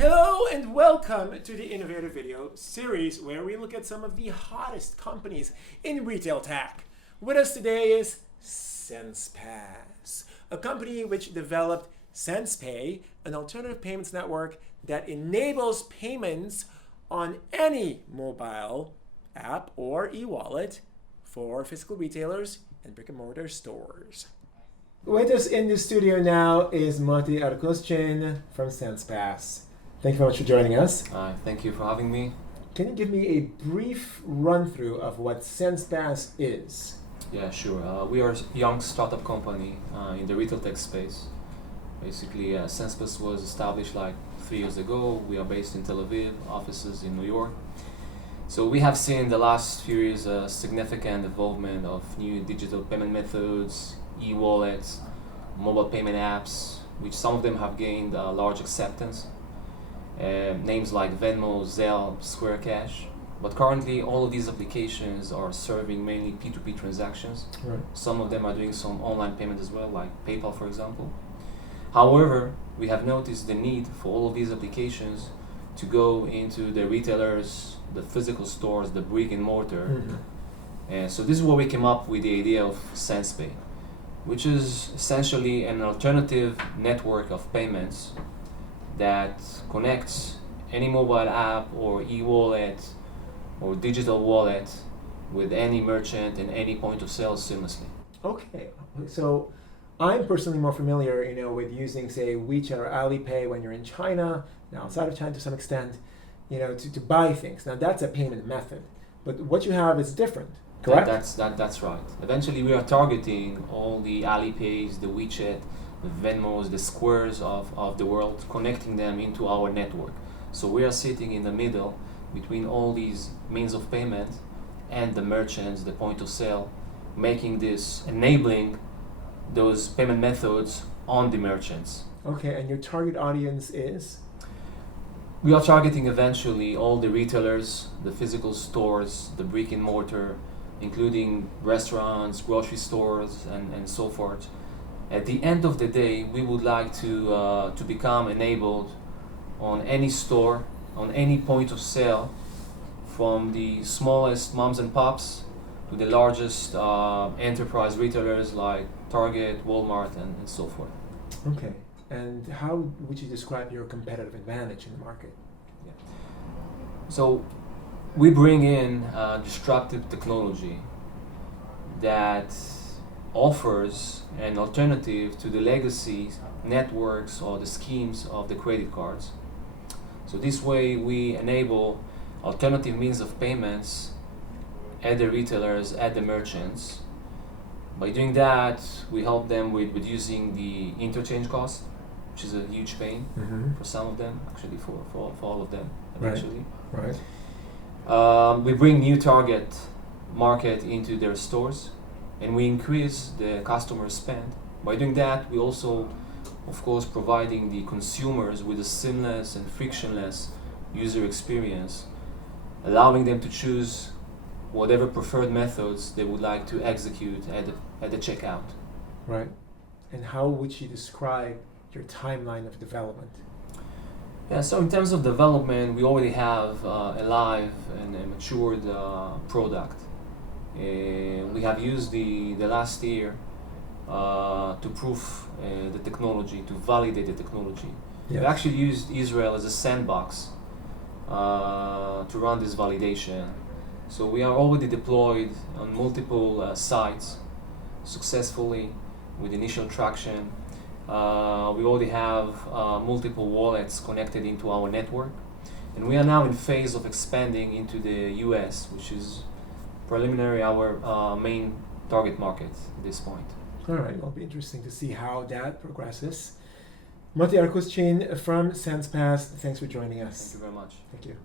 Hello and welcome to the Innovative Video series where we look at some of the hottest companies in retail tech. With us today is SensePass, a company which developed SensePay, an alternative payments network that enables payments on any mobile app or e-wallet for physical retailers and brick-and-mortar stores. With us in the studio now is Mati Arkoscin from SensePass. Thank you very much for joining us. Thank you for having me. Can you give me a brief run-through of what SensePass is? Yeah, sure. We are a young startup company in the retail tech space. Basically, SensePass was established like 3 years ago. We are based in Tel Aviv, offices in New York. So we have seen the last few years a significant involvement of new digital payment methods, e-wallets, mobile payment apps, which some of them have gained large acceptance. Names like Venmo, Zelle, Square Cash. But currently all of these applications are serving mainly P2P transactions. Right. Some of them are doing some online payment as well, like PayPal for example. However, we have noticed the need for all of these applications to go into the retailers, the physical stores, the brick and mortar. And so this is where we came up with the idea of SensePay, which is essentially an alternative network of payments that connects any mobile app or e-wallet or digital wallet with any merchant and any point of sale seamlessly. Okay, so I'm personally more familiar, with using, say, WeChat or Alipay when you're in China, now outside of China to some extent, to buy things. Now that's a payment method, but what you have is different, correct? That's right. Eventually, we are targeting all the Alipays, the WeChat, the Venmos, the Squares of the world, connecting them into our network. So we are sitting in the middle between all these means of payment and the merchants, the point of sale, making this, enabling those payment methods on the merchants. Okay, and your target audience is? We are targeting eventually all the retailers, the physical stores, the brick and mortar, including restaurants, grocery stores, and so forth. At the end of the day, we would like to become enabled on any store, on any point of sale, from the smallest moms and pops to the largest enterprise retailers like Target, Walmart, and so forth. Okay, and how would you describe your competitive advantage in the market? Yeah. So we bring in disruptive technology that offers an alternative to the legacy networks or the schemes of the credit cards. So this way we enable alternative means of payments at the retailers, at the merchants. By doing that, we help them with reducing the interchange cost, which is a huge pain for some of them, actually for all of them eventually. Right. We bring new target market into their stores, and we increase the customer spend. By doing that, we also, of course, providing the consumers with a seamless and frictionless user experience, allowing them to choose whatever preferred methods they would like to execute at the checkout. Right. And how would you describe your timeline of development? Yeah, so in terms of development, we already have a live and a matured product. We have used the last year to prove the technology, to validate the technology. Yes. We actually used Israel as a sandbox to run this validation. So we are already deployed on multiple sites successfully with initial traction. We already have multiple wallets connected into our network. And we are now in phase of expanding into the US, which is preliminary our main target market at this point. All right, it'll be interesting to see how that progresses. Mati Arkoscin from SensePass, thanks for joining us. Thank you very much. Thank you.